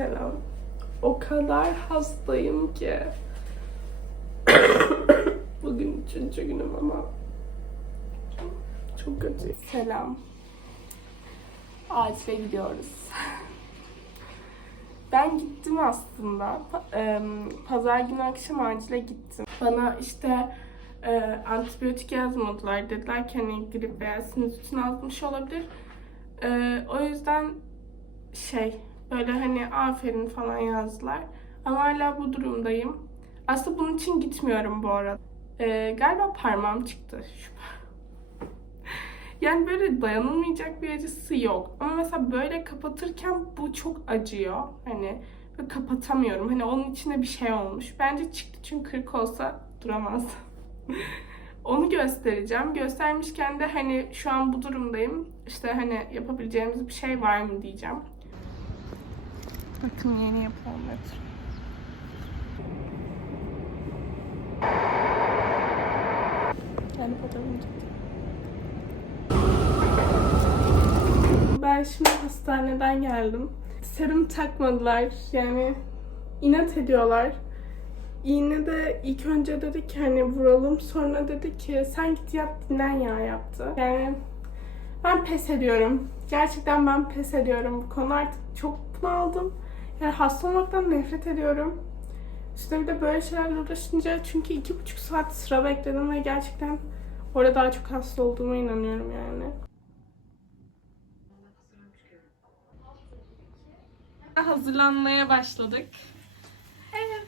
Selam. O kadar hastayım ki. Bugün üçüncü günüm ama çok kötü. Selam. Acile gidiyoruz. Ben gittim aslında. Pazar günü akşam acile gittim. Bana işte e, antibiyotik yazmadılar. Dediler ki hani grip veya sinüzitin azmış olabilir. E, o yüzden şey böyle hani aferin falan yazdılar. Ama hala bu durumdayım. Aslında bunun için gitmiyorum bu arada. E, galiba parmağım çıktı. Yani böyle dayanılmayacak bir acısı yok. Ama mesela böyle kapatırken bu çok acıyor. Hani böyle kapatamıyorum. Hani onun içine bir şey olmuş. Bence çıktı çünkü kırık olsa duramaz. Onu göstereceğim. Göstermişken de hani şu an bu durumdayım. İşte hani yapabileceğimiz bir şey var mı diyeceğim. Bakın yeni yapılan metro. Yani fotoğrafını çektim. Ben şimdi hastaneden geldim. Serum takmadılar. Yani inat ediyorlar. İğne de ilk önce dedi ki hani vuralım. Sonra dedi ki sen git yat dinlen ya yaptı. Yani ben pes ediyorum. Gerçekten ben pes ediyorum. Bu konu artık çok bunaldım. Yani hasta olmaktan nefret ediyorum. İşte bir de böyle şeylerle uğraşınca çünkü iki buçuk saat sıra bekledim ve gerçekten orada daha çok hasta olduğuma inanıyorum yani. Hazırlanmaya başladık.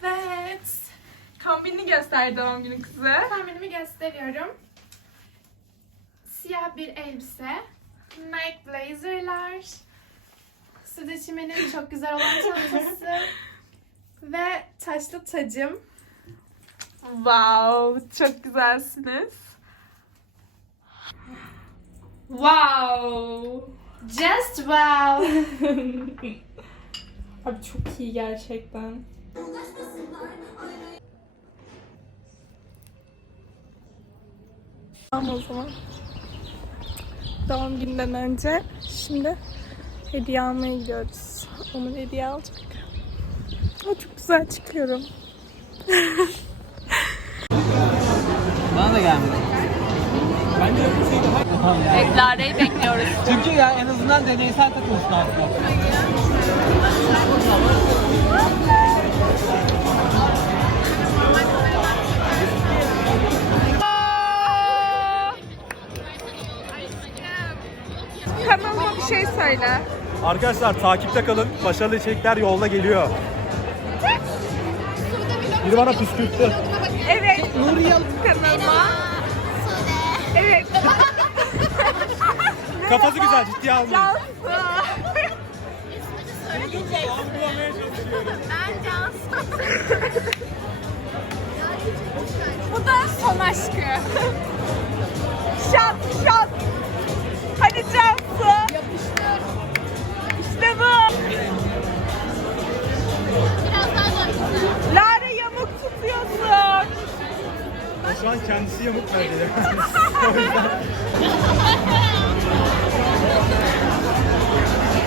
Evet. Kombini göster doğum günü kızı. Kombinimi gösteriyorum. Siyah bir elbise, Nike blazerlar, Sude Çimen'in çok güzel olan çantası ve taşlı tacım. Wow, çok güzelsiniz. Wow. Just wow! Abi çok iyi gerçekten. Tamam o zaman. Doğum günden önce şimdi hediye almaya gidiyoruz. Onun hediye alacak. Aa, çok güzel çıkıyorum. Bana da gelmedi. Evet, Lare'yi bekliyoruz. Çünkü ya en azından deneysel takılsın artık. Kanalıma bir şey söyle. Arkadaşlar takipte kalın. Başarılı içerikler yolda geliyor. Biri bana püskürttü. Evet. Nuri Yalın kanalıma. Evet. Kafası güzel ciddiye almayın. Bu da son aşkı. Şat şat. Hadi Cansu. Lara yamuk tutuyorsun. Şu an kendisi yamuk bence.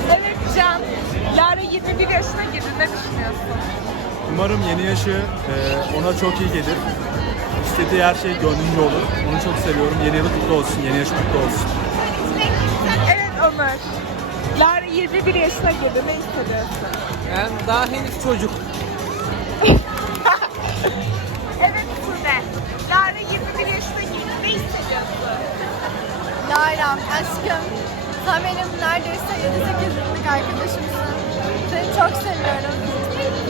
Evet Can. Lara 21 yaşına girdi. Ne düşünüyorsun? Umarım yeni yaşı e, ona çok iyi gelir. İstediği her şey gönlünce olur. Onu çok seviyorum. Yeni yılı kutlu olsun. Yeni yaşı kutlu olsun. Evet Ömer. Lara 21 yaşına girdi. Ne hissediyorsun? Yani daha henüz çocuk. Evet Sude. Lara 21 yaşına girdi. Ne hissediyorsun? Lara, aşkım. Sen benim neredeyse 7-8 yıllık arkadaşımsın. Seni çok seviyorum.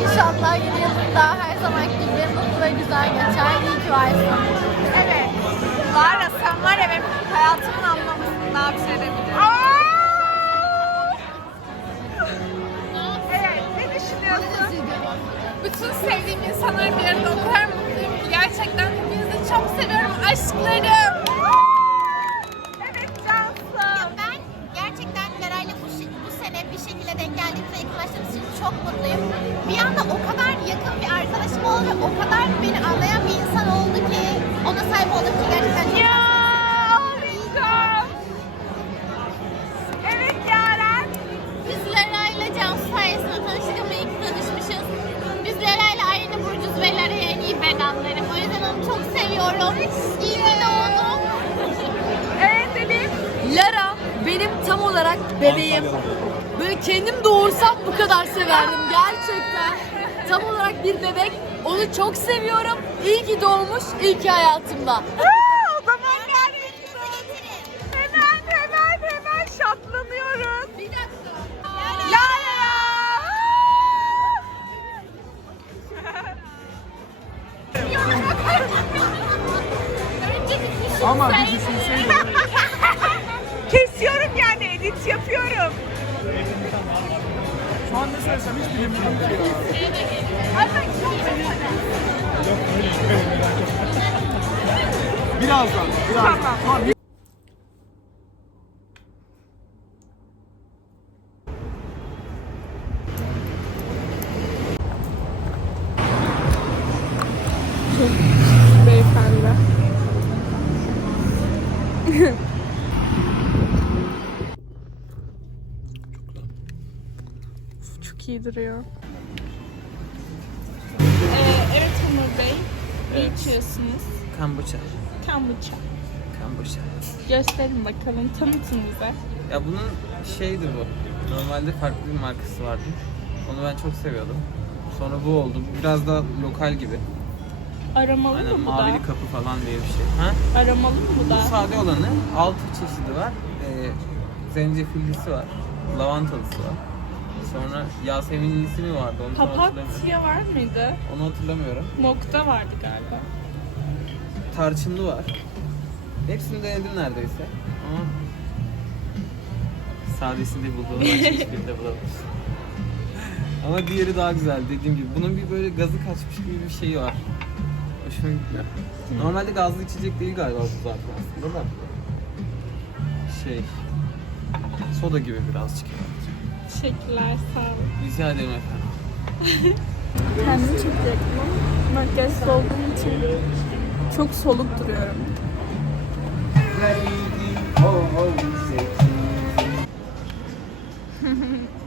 İnşallah yeni yılında her zamanki gibi mutlu ve güzel geçer. İyi ki varsın. Evet. Lara sen var ya benim hayatımın anlamında bir şey demedim. Bütün sevdiğim insanlar bir arada o kadar mutluyum ki gerçekten hepinizi çok seviyorum aşklarım. Evet Cansu. Ben gerçekten Lera'yla bu, bu sene bir şekilde denk geldiğimiz ve yakınlaştığımız için çok mutluyum. Bir anda o kadar yakın bir arkadaşım oldu ve o kadar beni anlayan bir insan oldu ki ona sahip olduğum için gerçekten çok Ya Lara benim tam olarak bebeğim. Böyle kendim doğursam bu kadar severdim gerçekten. Tam olarak bir bebek. Onu çok seviyorum. İyi ki doğmuş, iyi ki hayatımda. Hemen hemen hemen şatlanıyoruz. Bir dakika. Ama bir düşünseydim. Yapıyorum. Şu an ne söylesem hiç bilmiyorum ki ya. Birazdan, birazdan. Tamam. Duruyor. Ee, evet Onur Bey. Ne içiyorsunuz? Kambuça. Kambuça. Kambuça. Gösterin bakalım. Tanıtın bize. Ya bunun şeydi bu. Normalde farklı bir markası vardı. Onu ben çok seviyordum. Sonra bu oldu. Biraz da lokal gibi. Aramalı Aynen mı bu mavili da? kapı falan diye bir şey. Ha? Aramalı mı bu Bu da? sade olanı 6 çeşidi var. Ee, zencefillisi var. Lavantalısı var. Sonra Yaseminlisi mi vardı onu tam hatırlamıyorum. Papatya var mıydı? Onu hatırlamıyorum. Mokta vardı galiba. Tarçınlı var. Hepsini denedim neredeyse. Ama sadesini buldum. Başka hiçbirinde bulamadım. Ama diğeri daha güzel dediğim gibi. Bunun bir böyle gazı kaçmış gibi bir şeyi var. Hoşuma gidiyor. Normalde gazlı içecek değil galiba bu zaten aslında da. Şey... Soda gibi birazcık. Teşekkürler, sağ olun. Rica ederim efendim. Kendimi çekecektim ama makyajsız olduğum için çok soluk duruyorum.